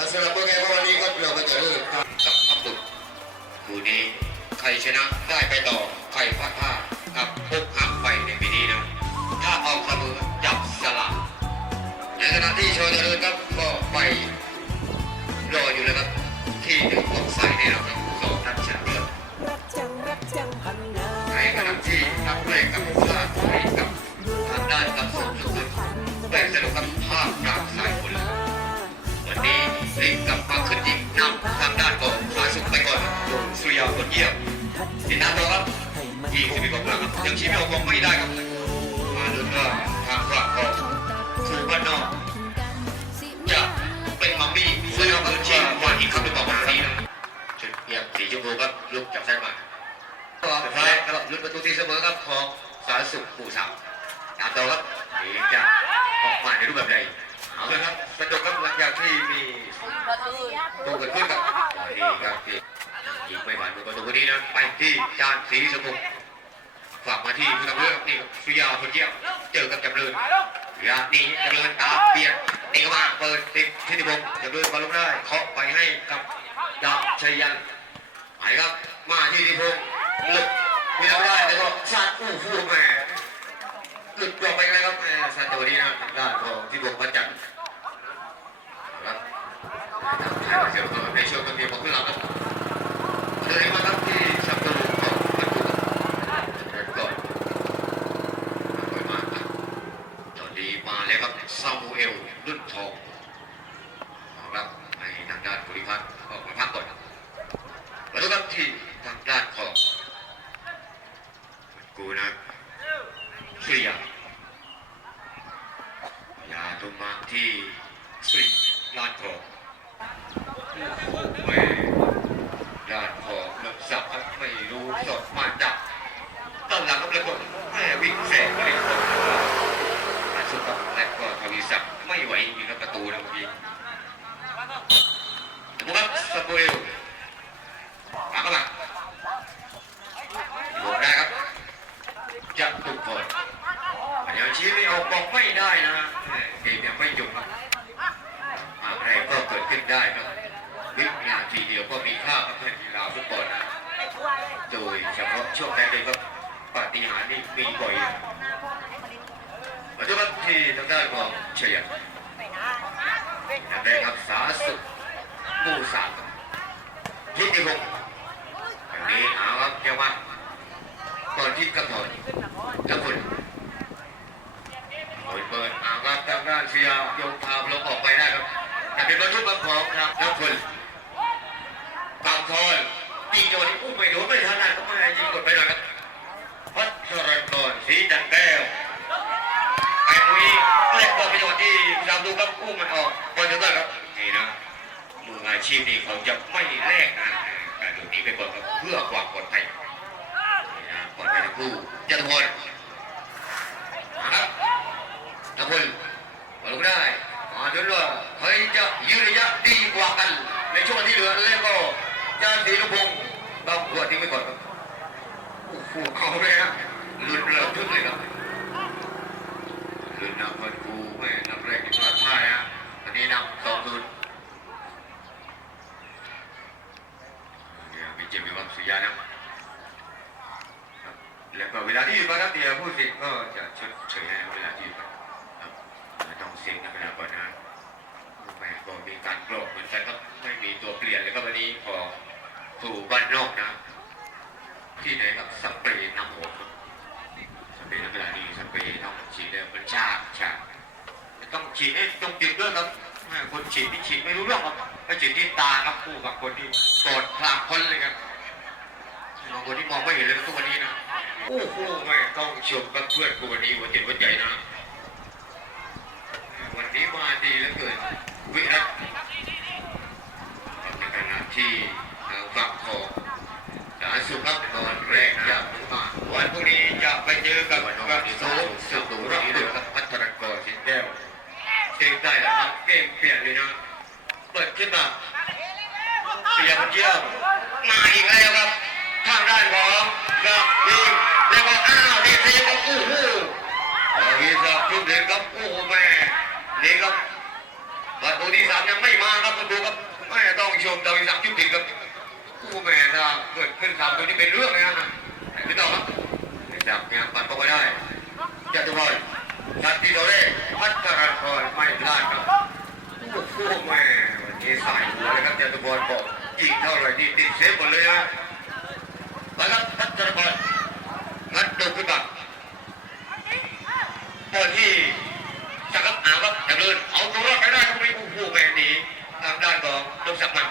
ถ้าสำหรับเมื่อไงเรานี้ก็เราก็จะเริ่มกับอับดุลคู่นี้ใครชนะได้ไปต่อ ไม่ได้ครับมาลุ้นว่าทางฝั่งของสูบ้านนอกจะเป็นมัมมี่ซึ่งเราพื้นที่วันที่เข้าไปต่อมาทีนะชุดเยี่ยมสีชมพูครับลุกจับใช้มาก็สุดท้ายครับลุ้นประตูที่เสมอครับของสารสุขปู่สามตามต่อครับนี่จะออกมาในรูปแบบใดเอาเลยครับกระจกครับหลังจากที่มีตูเกิดขึ้นกับดีครับยิงไม่ผ่านประตูคนนี้นะไปที่จานสีสมุทร ฝากมาที่ผู้ทำเรื่องนี่สุริยาคนเยี่ยมเจอกับจำเริญยานี่จำเริญตาเปลี่ยนนี่ก็มาเปิดติดทิติพงศ์จำเริญบอลลงได้เคาะไปให้กับดาบชัยยันไปครับมาที่ทิติพงศ์หลุดไม่ได้แล้วก็ซาดอู้ฟูแม่หลุดกลับไปเลยครับแม่ซาดตัวนี้นะทางด้านของทิติพงศ์พันจันทร์ครับในช่วงต้นเดือนของเราครับเลยมาครับที่สัปดาห์ของมันดูกันก่อนมามาครับตอนนี้มาแล้วครับซามูเอลรุ่นทองครับในทางด้านบริพัตรออกมาพักก่อนมาดูครับที่ทางด้านของกูนะสุริย ลงมาที่สุริลานทองแม่ด้านของลำสับครับไม่รู้สดมาจากต้นหลังก็เลยกดแม่วิ่งแสงเลยคนอาสุกับและก็ทวีศักดิ์ไม่ไหวยิงประตูนะเมื่อกี้ดูครับสปูเอลหลังเข้ามาโดนได้ครับจะตุกก่อนยังชี้ไม่ออกบอกไม่ได้นะฮะเกมยังไม่จบครับ อะไรก็เกิดขึ้นได้ครับวินาทีเดียวก็มีค่ากับเพื่อนกีฬาฟุตบอลนะ โดยเฉพาะช่วงแรกเลยก็ปาฏิหาริย์นี่มีบ่อยนะมาดูครับที่ทางด้านของเชียร์นักเตะครับสาสุขผู้สามทิติพงศ์อย่างนี้เอาครับเจ้าว่าก่อนที่กำถอนแล้วคุณโอยเปิดอาครับทางด้านเชียร์ยงทามลงออกไปได้ครับแต่เป็นบรรทุกบางของครับแล้วคุณตามทอยยิงโดนอุ้มไม่โดนไม่ทันนะก็ไม่ได้ยิงกดไปหน่อยครับพัชรกรสีจันแก้วไอ้ตรงนี้เล่นบอลไปจังหวะที่จำดู ครับอุ้มมันออกบอลจะได้ครับนี่นะมืออาชีพนี่เขาจะไม่แลกนะการดูนี้ไปก่อนครับเพื่อความปลอดภัยนะปลอดภัยทั้งคู่จันทพลนะครับจันทพลบอลลงได้มาจนว่าใครจะยืนระยะดีกว่ากัน ในช่วงที่เหลือแล้วก็จานศรีลุพงศ์ต้องขวดทิ้งไว้ก่อนครับโอ้โหเอาเลยนะหลุดเลิกทึกเลยครับหลุดนับเงินกูแม่นับแรกที่พลาด ท่านะตอนนี้นำสองศูนย์เนี่ยมีเจ็บมีความสุยานะแล้วก็เวลาที่อยู่ครับเดียวผู้สิทธิ์ก็จะชดเชยให้เวลาที่อยู่ครับไม่ต้องเซ็นนะเวลาก่อนนะแม่ก็มีการกรอกเหมือนกันครับไม่มีตัวเปลี่ยนเลยครับวันนี้พอสู่บ้านนอกนะ ที่ไหนกับสเปรย์น้ำหอมครับสเปรย์น้ำเวลานี้สเปรย์ต้องฉีดเนี่ยมันชาชาต้อง ฉีดให้ตรงจุดด้วยครับคนฉีดที่ฉีดไม่รู้เรื่องครับไปฉีดที่ตาครับคู่กับคนที่โกรธพลางคนเลยครับบางคนที่มองไม่เห็นเลยครับทุกวันนี้นะโอ้โหแม่ต้องชมกับเพื่อนกูวันนี้หัวจิตหัวใจนะ วันนี้มาดีเหลือเกินวิรัตในขณะที่ฝั่งของสาสุครับตอนแรกจะมาวันพรุ่งนี้จะไปเจอกับกับโซสุตุรักษ์ ได้แล้วครับเกมเปลี่ยนเลยนะเปิดขึ้นมาเปลี่ยนเยี่ยมมาอีกแล้วครับทางด้านของกับยิแล้วก็อ้าวดีซีก็อู้หูเอาีสับชุดเด็กครับโอ้แม่นี่ครับประตูที่สามยังไม่มาครับคุณดูครับไม่ต้องชมดาวิสักชุดเด็กครับอู้แม่ถ้าเกิดขึ้นสามตัวนี้เป็นเรื่องเลยนะไม่ต้องครับจับเนี่ยปัดเข้าไปได้จัดตัวบอล พัชรพรไม่พลาดครับโอ้โหแม่วันนี้สายหัวเลยครับจตุพรบอกยิงเท่าไหร่นี่ติดเซฟหมดเลยนะไปครับพัชรพรงัดโดดขึ้นมาเจ้าที่สักครับอาครับจับเดินเอาตัวรอดไปได้ครับนี่โอ้โหแม่หนีทางด้านของลูกสักมัน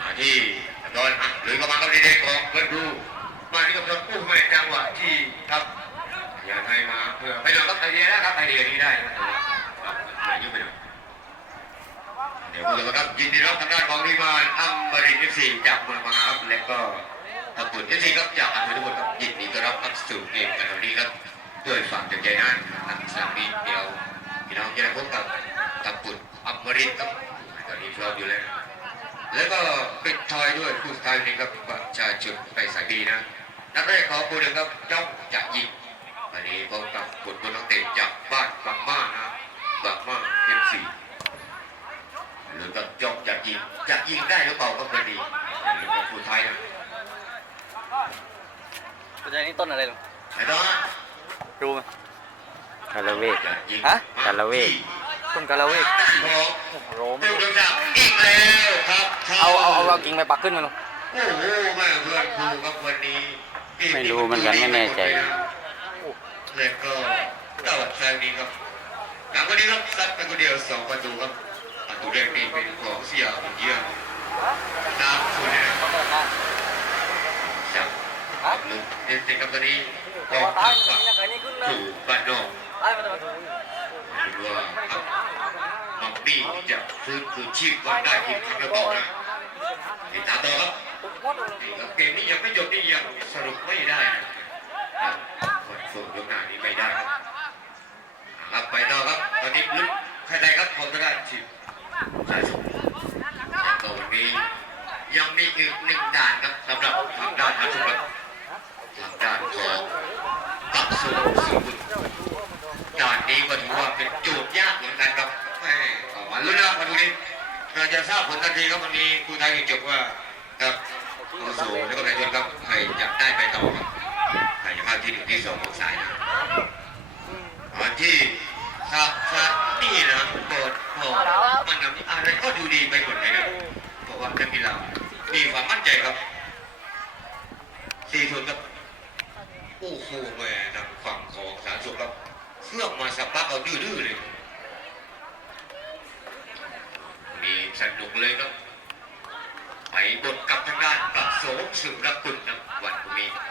มาที่โดนอะหรือก็มากับดีเด็กของเพื่อนดูมาที่กับโดนกู้แม่จังหวะที่ครับ อย่าให้มาเพื่อไปโดนกับไอเดียนะครับไอเดียนี้ได้ครับอายุไปหน่อยเดี๋ยวคุณผู้ชมครับยินดีรับทางด้านของริมานอัมบรินทร์สี่จากเมืองมหาครับและก็ตำรวจที่สี่ครับจากอำเภอทุกคนครับยินดีต้อนรับเข้าสู่เกมกันวันนี้ครับด้วยฝากจากใจนั้นทางสนามนี้เดียวพี่น้องจะได้พบกับตำรวจอัมบรินครับตอนนี้พร้อมอยู่แล้วแล้วก็ปิดท้ายด้วยคู่สุดท้ายนี้ครับประชาชนไปสายดีนะนัดแรกของคู่หนึ่งครับจ้องจะยิง วันนี้พบกับผลบุญนักเตะจากบ้านบางม่านะบางม่าเอฟซีหรือกับจ้องจะยิงจะยิงได้หรือเปล่าก็เป็นดีหรือเป็นคู่ท้ายนะตัวนี้ต้นอะไรหรอไอ้ต้องรู้ไหมคาราเวกจะยิงฮะคาราเวกต้นกาลาเวกของโรมเติมดวงดาวอีกแล้วครับเอาเอาเอาเอากิ่งไปปักขึ้นมาหนูโอ้โหแม่เพื่อนครูครับวันนี้ ไม่รู้เหมือนกันไม่แน่ใจ แล้วก็ตลอดแซงนี้ครับหลังวันนี้ครับซัดไปคนเดียวสองประตูครับประตูแรกนี่เป็นของเสียบุญเยี่ยมน้ำส่วนนี้นะครับจับลุกเด็กๆครับตอนนี้กองทัพครับสู่บ้านนอกดูว่าครับมักบี้จะฟื้นคืนชีพก่อนได้อีกครั้งหรือเปล่านะติดตามต่อครับเกมนี้ยังไม่จบนี่ยังสรุปไม่ได้นะครับ ส่งยกหน้านี้ไม่ได้ครับไปต่อครับ ตอนนี้ลุ้นใครได้ครับของทางด้านทีมชาติตัวนี้ยังมีอีกหนึ่งด่านครับสำหรับทางด้านอาชุบัตทางด้านของตักสุสุบุตด่านนี้ก็ถือว่าเป็นโจทย์ยากเหมือนกันครับแหม่อมาลุ้นนะครับมาดูนี้เราจะทราบผลทันทีครับวันนี้ครูไทยจบว่าครับโอ้โหแล้วก็ประชาชนครับใครจะได้ไปต่อครับ ใคที่หนึ่งที่สองของสายนะตอนที่ครับครับนี่นะบทบอมันทำอะไรก็ดูดีไปหมดเลยนะเพราะว่านักกีฬามีความมั่นใจครับสี่ส่วนครับโอ้โหแม่ทางฝั่งของสารสุขครับเครื่องมาสับปักเอาดื้อๆเลยมีสนุกเลยครับไปบทกับทางด้านประโสมสืบรักคุณนะวันพรุ่งนี้ครับ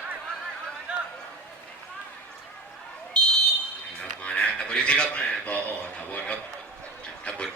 มานะตะบุรีสิครับแม่บออถาวรครับตะบุญ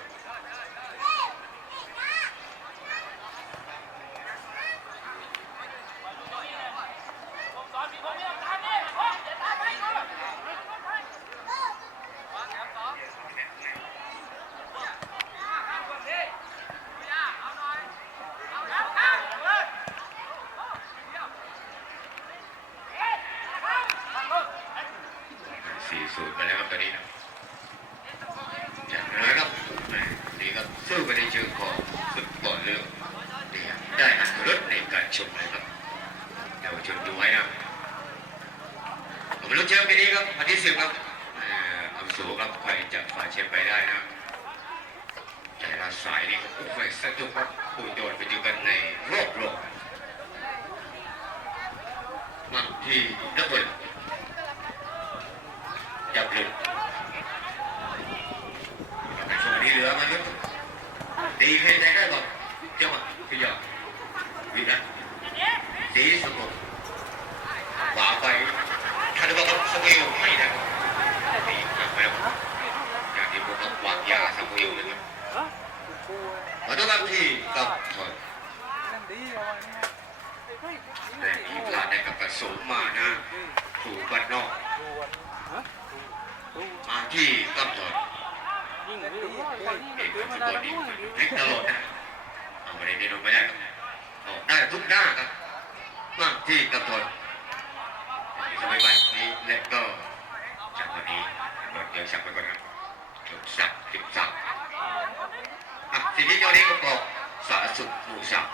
สี่ศูนย์ไปแล้วครับตอนนี้นะอย่างน้อยครับแม่นี่ครับสู้ไปในเชิงของฟุตบอลเรื่องนี่ครับได้อัตรสในการชมเลยครับเยาวชนดูไว้นะผมรู้แชมป์ปีนี้ครับอันที่สิบครับเอ่ออัมสูครับใครจะคว้าแชมป์ไปได้นะแต่ละสายนี่ครับโอ้โหสนุกครับคู่โดนไปเจอกันในรอบรองมาที่ดับเบิล จับเลยแต่ช่วงนี้เหลือมันก็ดีให้ได้ได้ก่อนเจ้ามันพี่ยอดวินะดีสงบขวาไป ถ้าดูว่าเขาสกิลไม่ได้ดีกลับไปแล้วอย่างที่ผมต้องวางยาสกิลเลยครับมาดูกันที่กับถอยแต่อีกลาดได้กับผสมมานะถูกบ้านนอก มาที่กำถอนเอกฟุตบอลนี่พลิกตลอดนะเอาไปได้ลงไม่ได้ครับออกได้ทุกหน้าครับ มาที่กำถอน ทำไมวันนี้และก็จากวันนี้หมดเลยจักไปก่อนครับจบสักสิบสักอะสิ่งที่ยอดนี้ก็บอกสาสุขหมู่สัก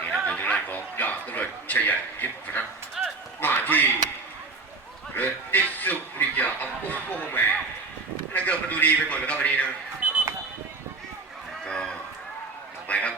นี่นะเป็นทางด้านของดาบตำรวจชัยยิบรัมาที่เรือติสุริยาอัมพุโมแมนแล้วก็ประตูดีไปหมดเลยครับวันนี้นะก็ต่อไปครับ